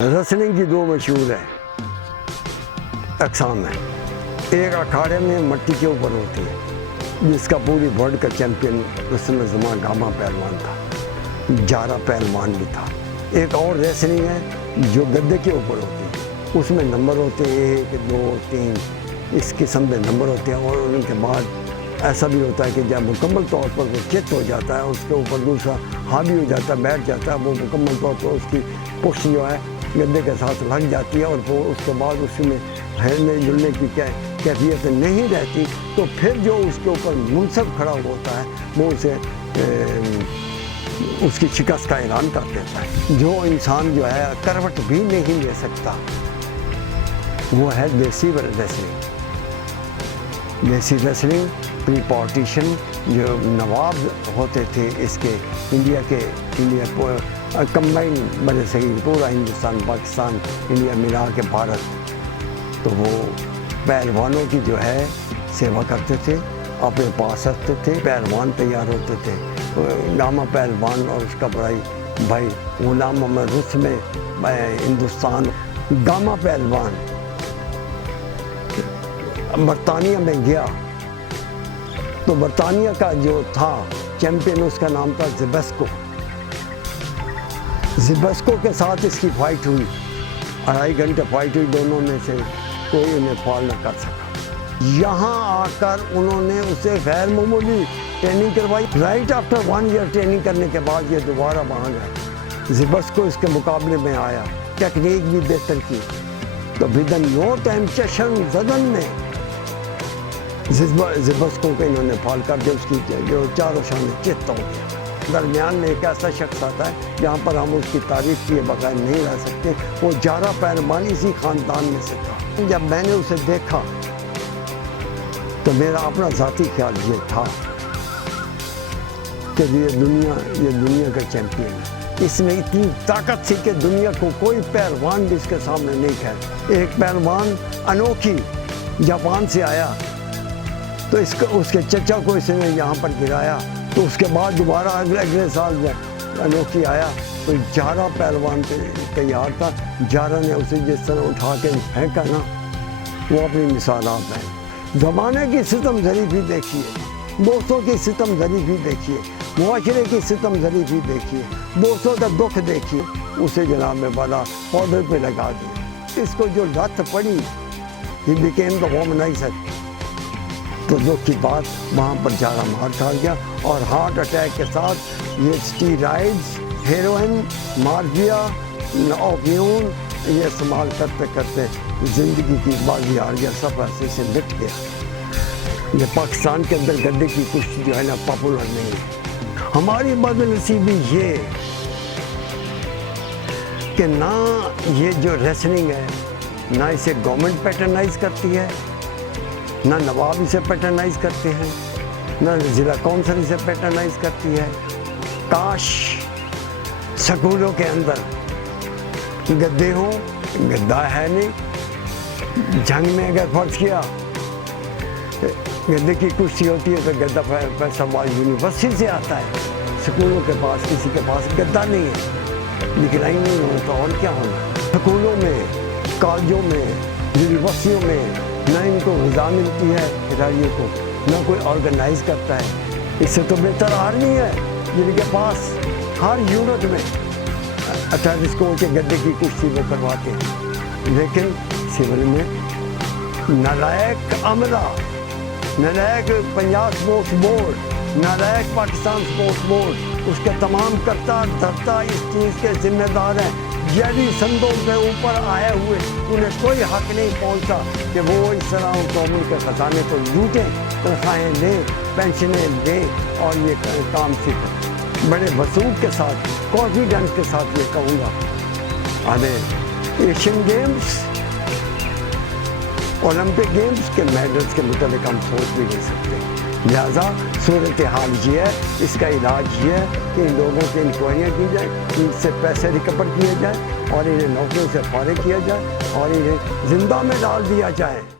Wrestling की दो मशहूर है अक़साम है। एक अखाड़े में मट्टी के ऊपर होती है जिसका पूरी वर्ल्ड का चैम्पियन उसमें ज़मान गामा पहलवान था, जारा पहलवान भी था। एक और रेसलिंग है जो गद्दे के ऊपर होती है, उसमें नंबर होते हैं 1, 2, 3 इस किस्म के नंबर होते हैं। और उनके बाद ऐसा भी होता है कि जब मुकम्मल तौर पर वो चित हो जाता है, उसके ऊपर दूसरा हावी हो जाता है, बैठ जाता है, वो मुकम्मल तौर पर उसकी पुष्ट जो है गद्दे के साथ लग जाती है और वो उसके बाद उसमें हिलने जुलने की कैफियत नहीं रहती, तो फिर जो उसके ऊपर मुनसब खड़ा होता है वो उसे उसकी शिकस्त का ऐलान कर देता है। जो इंसान जो है करवट भी नहीं ले सकता वो है देसी रेसलिंग। देसी रेसलिंग प्री पार्टीशन जो नवाब होते थे इसके इंडिया कंबाइन बड़े सही पूरा हिंदुस्तान पाकिस्तान इंडिया मिला के भारत, तो वो पहलवानों की जो है सेवा करते थे, अपने पास रखते थे, पहलवान तैयार होते थे। गामा पहलवान और उसका भाई गुलाम मोहम्मद रुस में हिंदुस्तान गामा पहलवान बरतानिया में गया तो बरतानिया का जो था चैम्पियन उसका नाम था ज़िबस्को के साथ इसकी फाइट हुई, 2.5 घंटे फाइट हुई, दोनों में से कोई उन्हें फॉल न कर सका। यहाँ आकर उन्होंने उसे गैर मामूली ट्रेनिंग करवाई। राइट आफ्टर 1 ईयर ट्रेनिंग करने के बाद ये दोबारा वहाँ गए, ज़िबस्को इसके मुकाबले में आया, टेक्निक भी बेहतर की, तो विदन नो टाइम चशन जदन में ज़िबस्को को इन्होंने फॉल कर दिया, उसकी जो चारों शान चित्त हो गया। दरमियान में एक ऐसा शख्स आता है जहाँ पर हम उसकी तारीफ किए बगैर नहीं रह सकते, वो जारा पहलवान इसी ख़ानदान में से था। जब मैंने उसे देखा तो मेरा अपना ज़ाती ख्याल ये था कि ये दुनिया का चैम्पियन है, इसमें इतनी ताकत थी कि दुनिया को कोई पहलवान भी इसके सामने नहीं खड़ा। एक पहलवान अनोखी जापान से आया तो उसके चचा को इसने यहाँ पर गिराया, तो उसके बाद दोबारा अगले साल अनोखी आया तो जारा पहलवान तैयार था। जारा ने उसे जिस तरह उठा के फेंका ना, वो अपनी मिसाल आप है। ज़माने की सितम ज़रीफ़ी देखिए, दोस्तों की सितम ज़रीफ़ी देखिए, मुआशरे की सितम ज़रीफ़ी देखिए, दोस्तों का दुख देखिए, उसे जनाब में वाला पौधे पे लगा दिया। इसको जो लत पड़ी ही बिकेम द वोमनाइजर, तो दुख की बात वहाँ पर जारा मार खा गया और हार्ट अटैक के साथ ये स्टीरॉइड्स, हेरोइन, मार्फिया, ओपियम ये इस्तेमाल करते करते ज़िंदगी की बाजी हार गया, सब ऐसे से मिट गया। ये पाकिस्तान के अंदर गद्दे की कुश्ती जो है ना पॉपुलर नहीं है। हमारी बदनसीबी ये कि ना ये जो रेसलिंग है ना इसे गवर्नमेंट पैटर्नाइज करती है, ना नवाब इसे पैटर्नाइज करते हैं, ना ज़िला कौंसिल इसे पैटर्नाइज करती है। काश स्कूलों के अंदर गद्दे हों, गद्दा है नहीं। जंग में अगर फर्ज किया गद्दे की कुश्ती होती है तो गद्दा पैसा यूनिवर्सिटी से आता है, स्कूलों के पास किसी के पास गद्दा नहीं है, निकलाई नहीं हो तो और क्या होना। स्कूलों में, कॉलेजों में, यूनिवर्सिटियों में ना इनको ग़िज़ा मिलती है खिलाड़ियों को, ना कोई ऑर्गेनाइज करता है। इससे तो बेहतर आर्मी है जिनके पास हर यूनिट में 28 कोच गद्दे की कुश्ती वो करवाते हैं। लेकिन सिविल में नालायक अमला, नालायक पंजाब स्पोर्ट्स बोर्ड, नालायक पाकिस्तान स्पोर्ट्स बोर्ड, उसके तमाम कर्ता धर्ता इस चीज़ के जिम्मेदार हैं। जैदी संदों के ऊपर आए हुए उन्हें कोई हक नहीं पहुंचा कि वो इस तरह कौम के ख़जाने को लूटें, तनख्वाहें लें, पेंशनें लें और ये काम सीखें। बड़े वसूख के साथ, कॉन्फिडेंस के साथ ये कहूँगा, हमें एशियन गेम्स, ओलंपिक गेम्स के मेडल्स के मुताबिक हम सोच भी नहीं सकते। लिहाजा सूरत हाल ये है, इसका इलाज ये है कि इन लोगों की इंक्वायरियाँ की जाए, इनसे पैसे रिकवर किए जाए और इन्हें नौकरियों से फारिग किया जाए और इन्हें जिंदा में डाल दिया जाए।